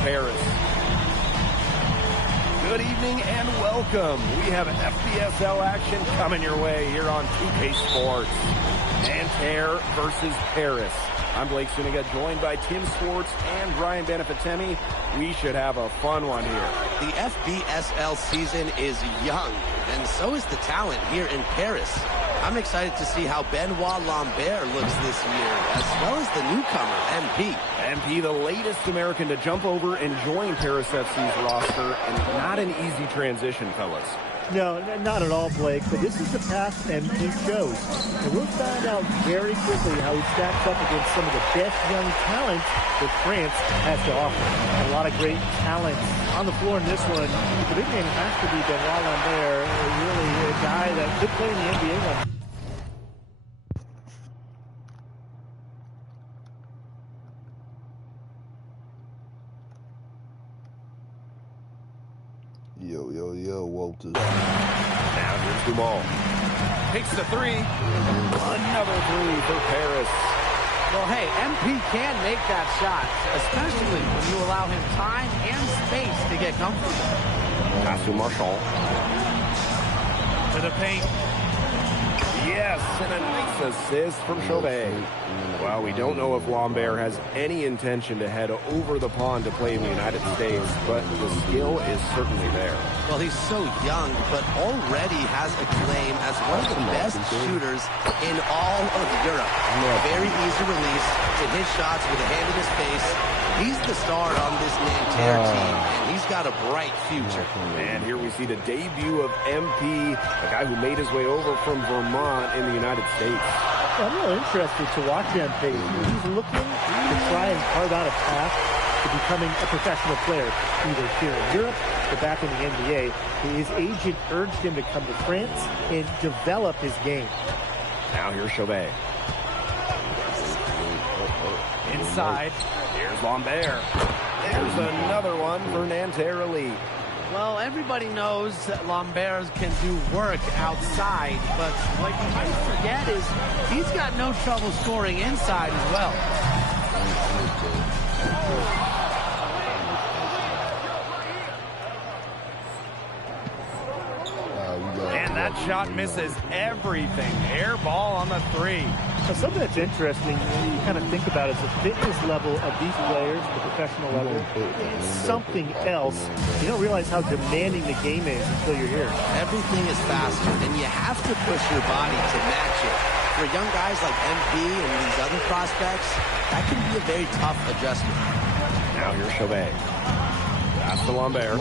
Paris. Good evening and welcome. We have FBSL action coming your way here on 2K Sports. Nanterre versus Paris. I'm Blake Suniga, joined by Tim Swartz and Brian Benefitemi. We should have a fun one here. The FBSL season is young, and so is the talent here in Paris. I'm excited to see how Benoit Lambert looks this year, as well as the newcomer, MP. MP, the latest American to jump over and join Paris FC's roster, and not an easy transition, fellas. No, not at all, Blake, but this is the path MP chose. And we'll find out very quickly how he stacks up against some of the best young talent that France has to offer. A lot of great talent on the floor in this one. The big name has to be Benoit Lambert, really a guy that could play in the NBA one. Yo, Walters. Now here's Dumal. Takes the three. Another three for Paris. Well, hey, MP can make that shot, especially when you allow him time and space to get comfortable. Pass to Marshall. To the paint. Yes, and a nice assist from Chauvet. Well, we don't know if Lambert has any intention to head over the pond to play in the United States, but the skill is certainly there. Well, he's so young, but already has a claim as one of the best shooters in all of Europe. Very easy release to hit shots with a hand in his face. He's the star on this Nanterre team, and he's got a bright future. And here we see the debut of MP, a guy who made his way over from Vermont in the United States. I'm really interested to watch MP. He's looking to try and carve out a path to becoming a professional player, either here in Europe or back in the NBA. His agent urged him to come to France and develop his game. Now here's Chauvet. Inside. Here's Lambert. There's another one for Nanterre Elite. Well, everybody knows that Lambert can do work outside, but what you might forget is he's got no trouble scoring inside as well. And that shot misses everything. Air ball on the three. Now, something that's interesting, you kind of think about is the fitness level of these players, the professional level, is something else. You don't realize how demanding the game is until you're here. Everything is faster, and you have to push your body to match it. For young guys like MP and these other prospects, that can be a very tough adjustment. Now here's Chauvet. Pass to Lambert.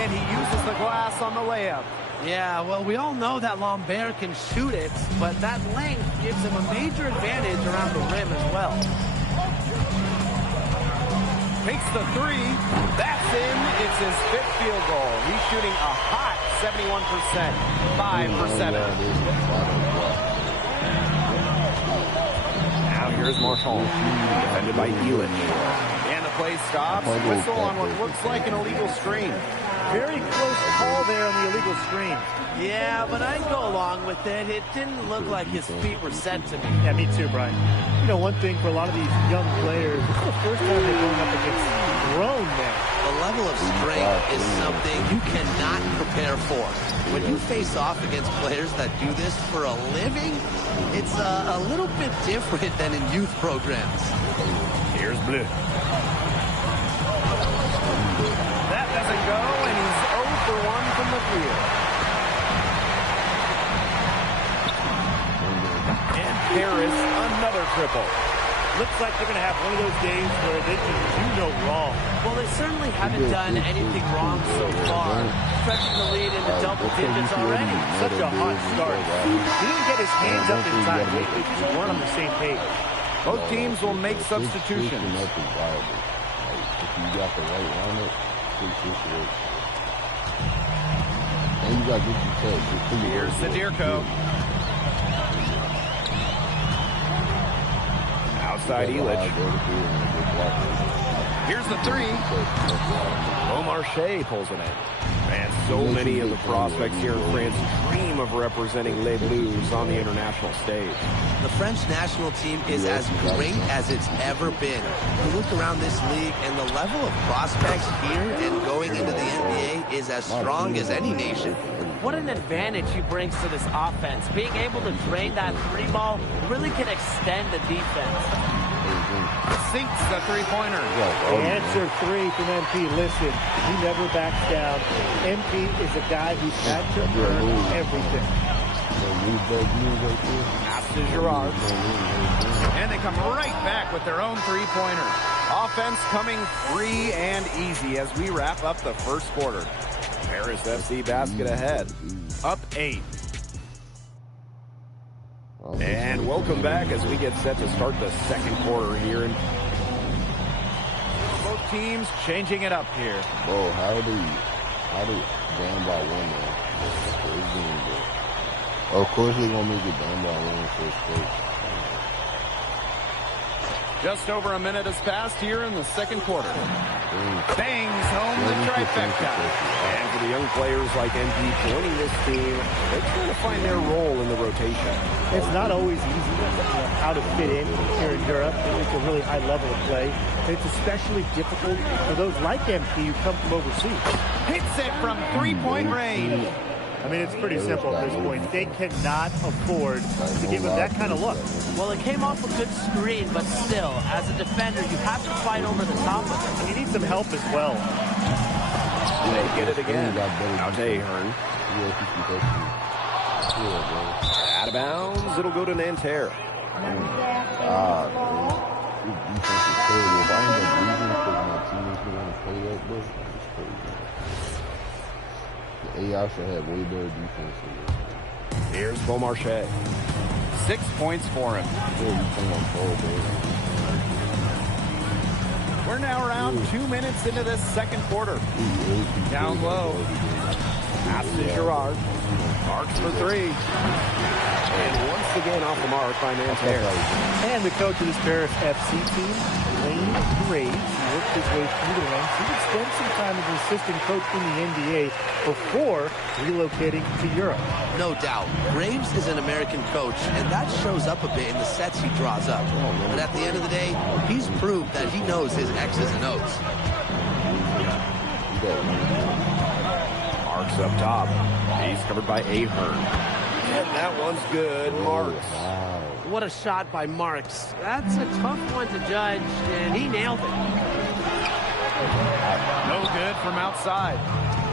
And he uses the glass on the layup. Yeah, well, we all know that Lambert can shoot it, but that length gives him a major advantage around the rim as well. Takes the three. That's in. It's his fifth field goal. He's shooting a hot 71%. 5 for 7. Now here's Marchand. Defended by Elitch. And the play stops. Whistle on what looks like an illegal screen. Very close call there on the illegal screen. Yeah, but I'd go along with it. It didn't look like his feet were set to me. Yeah, me too, Brian. You know, one thing for a lot of these young players, it's the first time they're going up against grown men. The level of strength is something you cannot prepare for. When you face off against players that do this for a living, it's a little bit different than in youth programs. Here's Bleu. That doesn't go, and he's 0 for 1 from the field. And Paris, another triple. Looks like they're going to have one of those days where they can do no wrong. Well, they certainly haven't done anything wrong so far. Stretching the lead into double digits already. Such a hot start. He didn't get his hands up in time. They just weren't on the same page. Both teams will make substitutions. If you got the right on it, and you got to get your touch. Here's Sadirko. Outside Elitch. Here's the three. Beaumarchais pulls it in. And so many of the prospects here in France dream of representing Les Bleus on the international stage. The French national team is as great as it's ever been. You look around this league, and the level of prospects here and going into the NBA is as strong as any nation. What an advantage he brings to this offense. Being able to drain that three ball really can extend the defense. Sinks the three-pointer. Answer three from MP. Listen, he never backs down. MP is a guy who's had to earn everything. Pass to Girard. And they come right back with their own three-pointer. Offense coming free and easy as we wrap up the first quarter. Paris FC basket ahead. Up 8. And welcome back as we get set to start the second quarter here. Both teams changing it up here. Bro, how do down by one now? Of course they're going to make it down by one first place. Just over a minute has passed here in the second quarter. Bangs home the trifecta. And for the young players like MP joining this team, they're trying to find their role in the rotation. It's not always easy how to fit in here in Europe. It's a really high level of play. It's especially difficult for those like MP who come from overseas. Hits it from three-point range. I mean, it's pretty simple at this point. They cannot afford to give him that kind of look. Well, it came off a good screen, but still, as a defender, you have to fight over the top of it. And he needs some help as well. They get it again. Out to Ahern. Out of bounds. It'll go to Nanterre. Defense is terrible. If I end up losing because my teammates don't want to play that, bro, it's crazy. The AI should have way better defense. Here's Beaumarchais. 6 points for him. We're now around 2 minutes into this second quarter. Down low. Pass to Girard. Marks for three. And once again off the mark by Nanterre. And the coach of this Paris FC team, Wayne Graves, worked his way through the ranks. He would spend some time as an assistant coach in the NBA before relocating to Europe. No doubt. Graves is an American coach, and that shows up a bit in the sets he draws up. But at the end of the day, he's proved that he knows his X's and O's. Marks up top. He's covered by Ahern. And that one's good. Marks. What a shot by Marks. That's a tough one to judge, and he nailed it. No good from outside.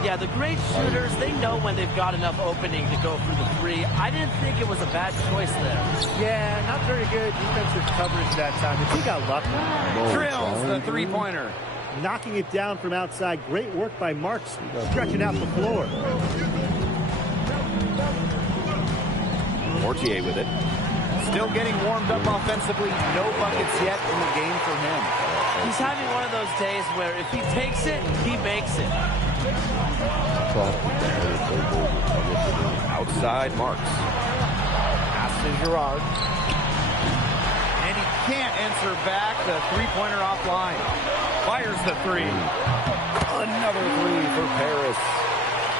Yeah, the great shooters, they know when they've got enough opening to go through the three. I didn't think it was a bad choice there. Yeah, not very good defensive coverage that time, but he got lucky. Drills the three-pointer. Knocking it down from outside. Great work by Marks, stretching out the floor. Mortier with it. Still getting warmed up offensively. No buckets yet in the game for him. He's having one of those days where if he takes it, he makes it. Outside Marks. Pass to Girard. And he can't answer back. The three-pointer offline. Fires the three. Another three for Paris.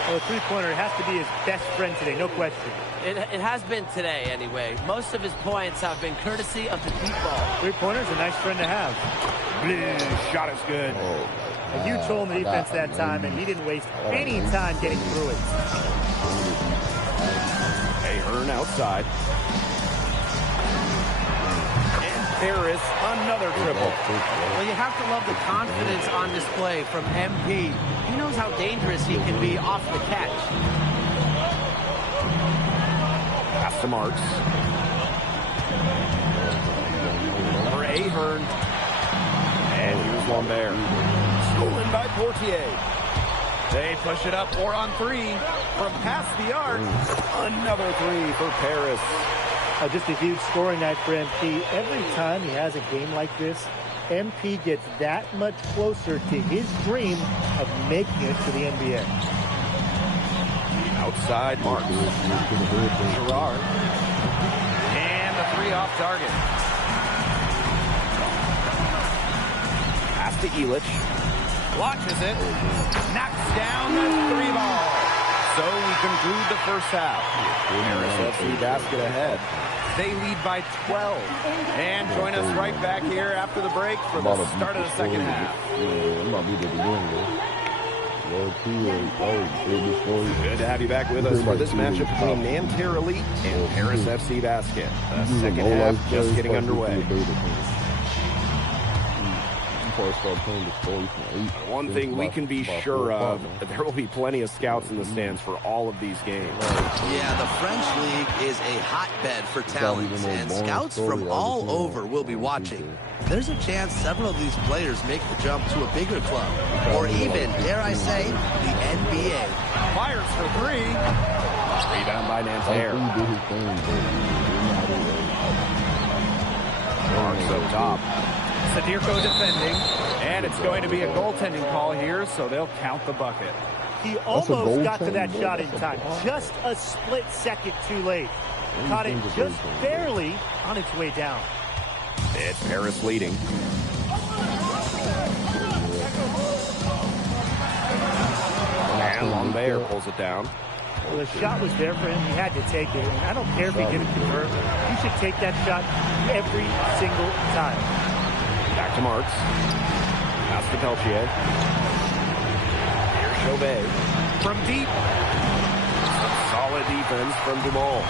Well, the three-pointer has to be his best friend today, no question. It has been today, anyway. Most of his points have been courtesy of the deep ball. Three-pointer's a nice friend to have. Shot is good. A huge hole in the defense that time, and he didn't waste any time getting through it. Ahern outside. And Paris, another triple. Well, you have to love the confidence on display from MP. He knows how dangerous he can be off the catch. Pass to Marks. For Ahern. And here's Lambert. Stolen by Portier. They push it up 4 on 3 from past the arc. Another three for Paris. Just a huge scoring night for MP. Every time he has a game like this, MP gets that much closer to his dream of making it to the NBA. Outside Marks. Girard. And the three off target. Pass to Elich. Launches it. Knocks down the 3-ball. So we conclude the first half. Paris FC basket ahead. They lead by 12. And join us right back here after the break for the start of the second half. Good to have you back with us for this matchup between Nanterre Elite and Paris FC Basket. The second half just getting underway. One thing we can be sure of, there will be plenty of scouts in the stands for all of these games. Yeah, the French League is a hotbed for talent, and scouts from all over will be watching. There's a chance several of these players make the jump to a bigger club, or even, dare I say, the NBA. Fires for three. Rebound by Nanterre. Marks up top. Sadirko defending, and it's going to be a goaltending call here, so they'll count the bucket. He almost got to that shot in time, just a split second too late. Caught it just barely on its way down. It's Paris leading. And Lambert pulls it down. Well, the shot was there for him. He had to take it. And I don't care if he didn't convert. You should take that shot every single time. Back to Marks. Pass to Peltier. Here's Chauvet. From deep. Some solid defense from Dumont.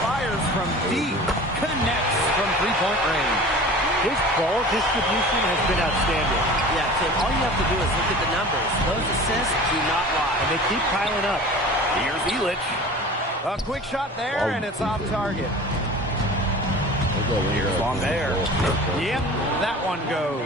Fires from deep. Connects from three-point range. His ball distribution has been outstanding. Yeah, Tim, all you have to do is look at the numbers. Those assists do not lie. And they keep piling up. Here's Elich. A quick shot there, and it's off target. Here's Lambert. Yep, that one goes.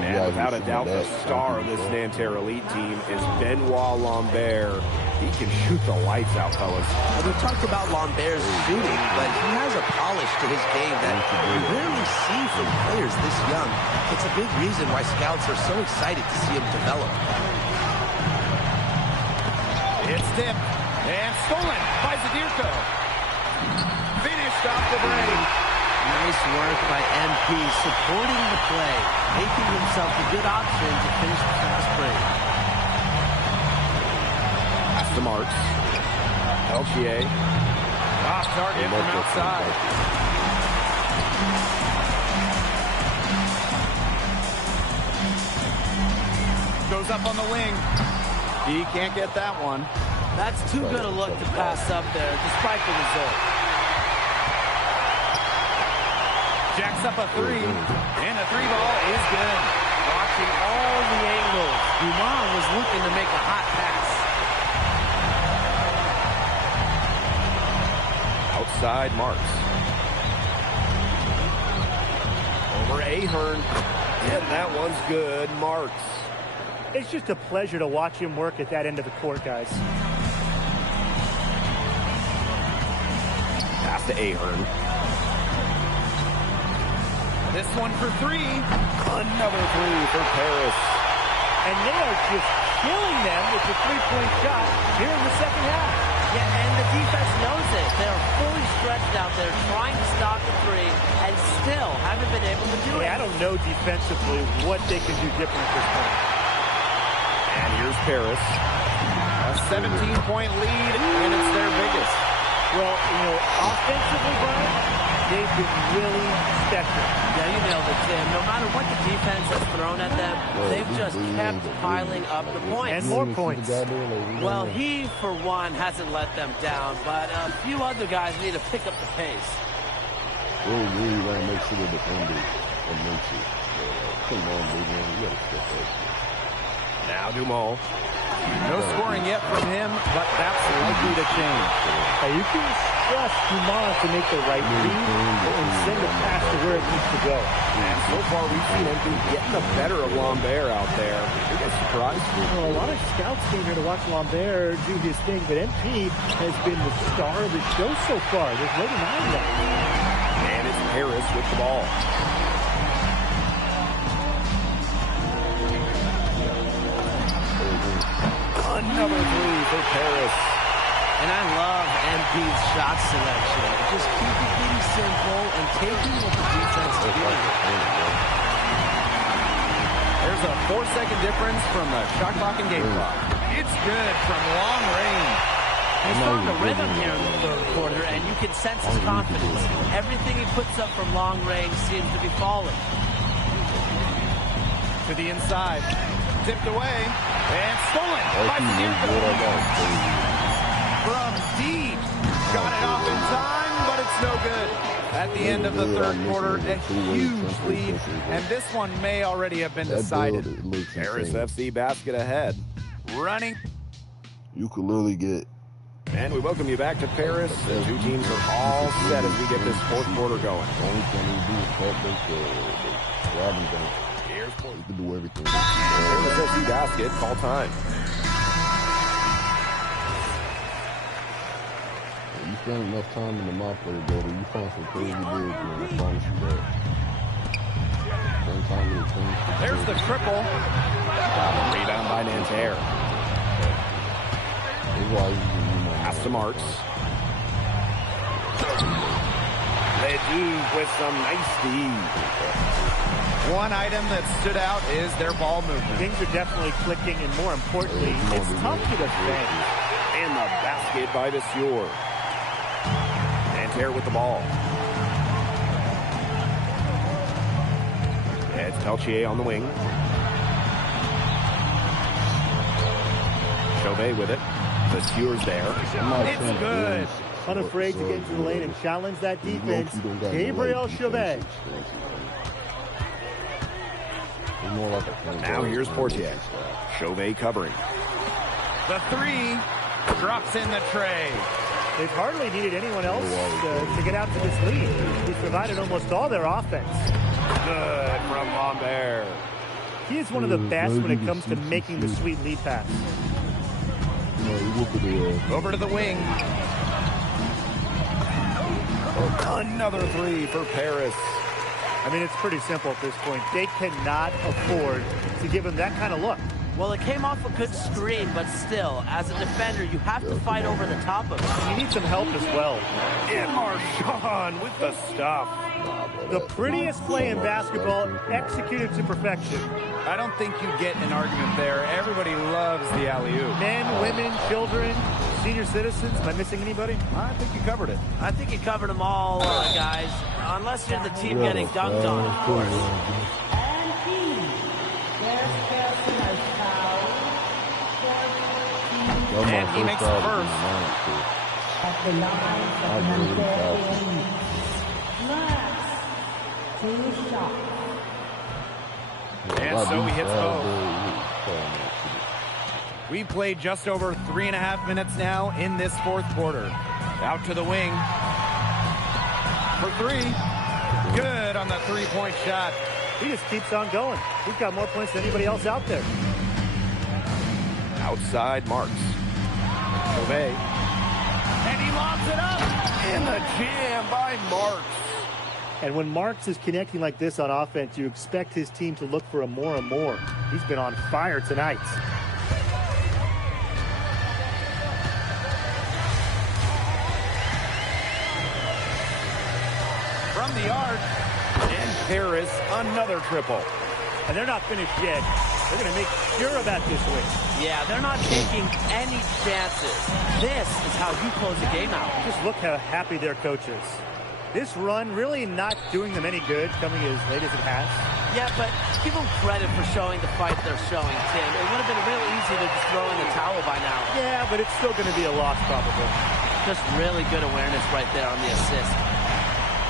And without a doubt, the star of this Nanterre Elite team is Benoit Lambert. He can shoot the lights out, fellas. Well, we talked about Lambert's shooting, but he has a polish to his game that you rarely see from players this young. It's a big reason why scouts are so excited to see him develop. It's tipped and stolen by Sadirko. Finished off the break. Nice work by MP, supporting the play, making himself a good option to finish the fast break. Pass to Marks. Peltier. Off target from outside. Goes up on the wing. He can't get that one. That's too good a look to pass up there, despite the result. Jacks up a three, and the 3-ball is good. Watching all the angles, Dumont was looking to make a hot pass. Outside Marks. Over Ahern, and that one's good. Marks. It's just a pleasure to watch him work at that end of the court, guys. Pass to Ahern. This one for three. Another three for Paris. And they are just killing them with the three-point shot here in the second half. Yeah, and the defense knows it. They're fully stretched out there trying to stop the three and still haven't been able to do it. I don't know defensively what they can do different at this point. And here's Paris. A 17-point lead, and it's their biggest. Well, offensively, Brian, they've been really special. Yeah, you nailed it, Tim. No matter what the defense has thrown at them, they've just kept piling up the points. And more points. Well, he, for one, hasn't let them down, but a few other guys need to pick up the pace. Really got to make sure the defender makes it. Come on, big man. You got to step up. Now Dumont. No scoring yet from him, but that's likely to change. You can trust Dumont to make the right read and send the pass to where it needs to go. And so far, we've seen him getting the better of Lambert out there. You guys surprised? Well, a lot of scouts came here to watch Lambert do his thing, but MP has been the star of the show so far. There's no denying that. And it's Paris with the ball. Another three for Paris. And I love MP's shot selection. Just keeping things simple and taking what the defense is doing. a 4-second difference from the shot clock and game clock. It's good from long range. He's found a rhythm here in the third quarter, and you can sense his confidence. Everything he puts up from long range seems to be falling. To the inside. Tipped away. And stolen by Sneerko. From deep. Got it off in time, but it's no good. At the end of the third quarter, a huge lead, and this one may already have been decided. Paris FC basket ahead. Running. You could literally get. And we welcome you back to Paris. The two teams are all set as we get this fourth quarter going. The only thing they do is the driving thing. Here's You can do everything. Paris FC basket. Call time. You spend enough time in the my play, brother. You find some crazy bigs, man. I promise you that. Spend time in the team. There's the triple. Rebound by Nanterre. Pass to Marks. Ledoux with some nice D. One item that stood out is their ball movement. Things are definitely clicking, and more importantly, it's tough to defend. And the basket by Vasseur. Nanterre with the ball. It's Peltier on the wing. Chauvet with it. Vasseur's there. It's good. Unafraid to get into the lane and challenge that defense. Gabriel Chauvet. Now here's Portier. Chauvet covering. The three drops in the tray. They've hardly needed anyone else to get out to this lead. He's provided almost all their offense. Good from Lambert. He is one of the best when it comes to making the sweet lead pass. Over to the wing. Another three for Paris. I mean, it's pretty simple at this point. They cannot afford to give him that kind of look. Well, it came off a good screen, but still, as a defender, you have to fight over the top of it. You need some help as well. And Marchand with the stuff. The prettiest play in basketball, executed to perfection. I don't think you get an argument there. Everybody loves the alley-oop. Men, women, children, senior citizens. Am I missing anybody? I think you covered it. I think you covered them all, guys. Unless you're the team getting dunked on, of course. And he makes it first. And so he hits both. We played just over 3.5 minutes now in this fourth quarter. Out to the wing. For three. Good on the three-point shot. He just keeps on going. He's got more points than anybody else out there. Outside Marks. Chauvet. And he lobs it up. And the jam by Marks. And when Marks is connecting like this on offense, you expect his team to look for a more and more. He's been on fire tonight. From the arc. And Paris, another triple. And they're not finished yet. They're going to make sure about this win. Yeah, they're not taking any chances. This is how you close a game out. Just look how happy their coach is. This run really not doing them any good, coming as late as it has. Yeah, but give them credit for showing the fight they're showing, Tim. It would have been real easy to just throw in the towel by now. Yeah, but it's still going to be a loss, probably. Just really good awareness right there on the assist.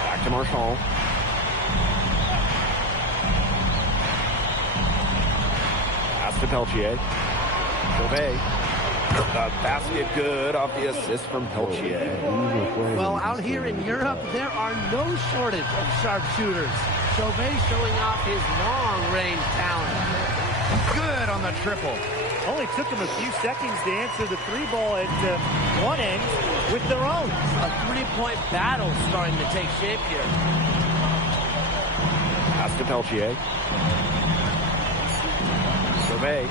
Back to Marchand. Pass to Peltier. Chauvet. The basket good off the assist from Peltier. Well, out here in Europe, there are no shortage of sharpshooters. Chauvet showing off his long-range talent. Good on the triple. Only took them a few seconds to answer the three ball at one end with their own. A three-point battle starting to take shape here. Pass to Peltier. Chauvet.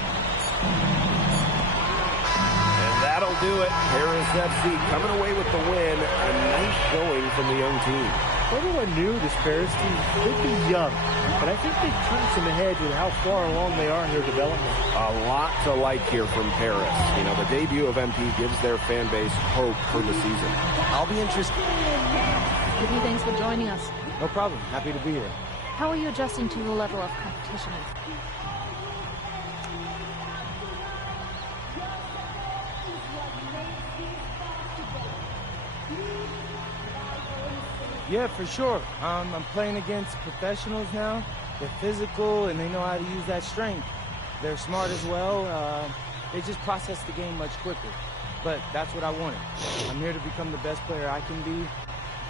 That'll do it. Paris FC coming away with the win. A nice showing from the young team. everyone knew this Paris team could be young, but I think they've turned some heads with how far along they are in their development. A lot to like here from Paris. You know, the debut of MP gives their fan base hope for the season. I'll be interested. Vicky, thanks for joining us. No problem. Happy to be here. How are you adjusting to the level of competition? Yeah, for sure. I'm playing against professionals now. They're physical, and they know how to use that strength. They're smart as well. They just process the game much quicker. But that's what I wanted. I'm here to become the best player I can be.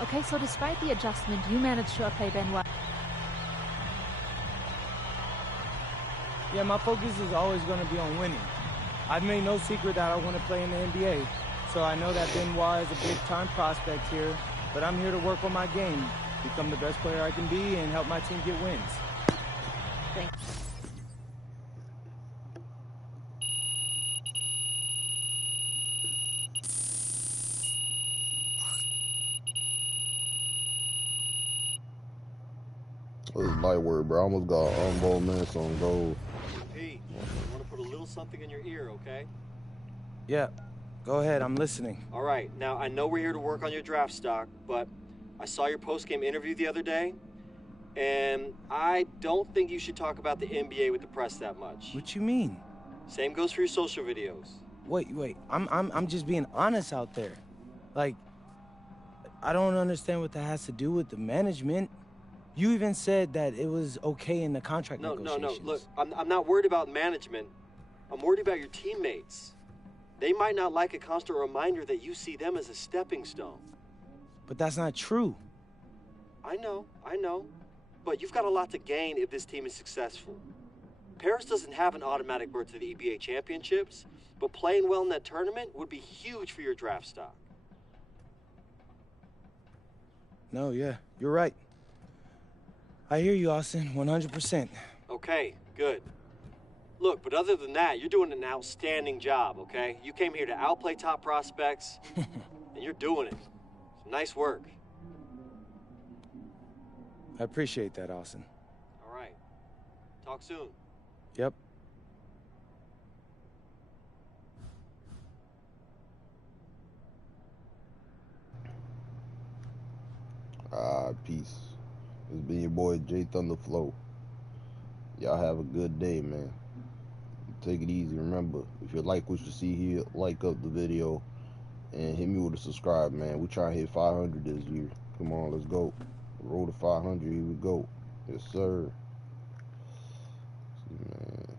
Okay, so despite the adjustment, you managed to outplay Benoit. Yeah, my focus is always going to be on winning. I've made no secret that I want to play in the NBA. So I know that Benoit is a big-time prospect here. But I'm here to work on my game, become the best player I can be, and help my team get wins. Thanks. It was light work, bro. I almost got on-ball minutes on goal. Pete, I want to put a little something in your ear, okay? Yeah, go ahead. I'm listening. All right. Now, I know we're here to work on your draft stock, but I saw your post-game interview the other day, and I don't think you should talk about the NBA with the press that much. What you mean? Same goes for your social videos. Wait. I'm just being honest out there. Like, I don't understand what that has to do with the management. You even said that it was okay in the contract negotiations. No. Look, I'm not worried about management. I'm worried about your teammates. They might not like a constant reminder that you see them as a stepping stone. But that's not true. I know. But you've got a lot to gain if this team is successful. Paris doesn't have an automatic berth to the EBA championships, but playing well in that tournament would be huge for your draft stock. No, yeah, you're right. I hear you, Austin, 100%. Okay, good. Look, but other than that, you're doing an outstanding job, okay? You came here to outplay top prospects, and you're doing it. Nice work. I appreciate that, Austin. All right. Talk soon. Yep. Peace. It's been your boy J Thunderflow. Y'all have a good day, man. Take it easy. Remember, if you like what you see here, like up the video and hit me with a subscribe, man. We trying to hit 500 this year. Come on, let's go. Roll to 500. Here we go. Yes, sir. See, man.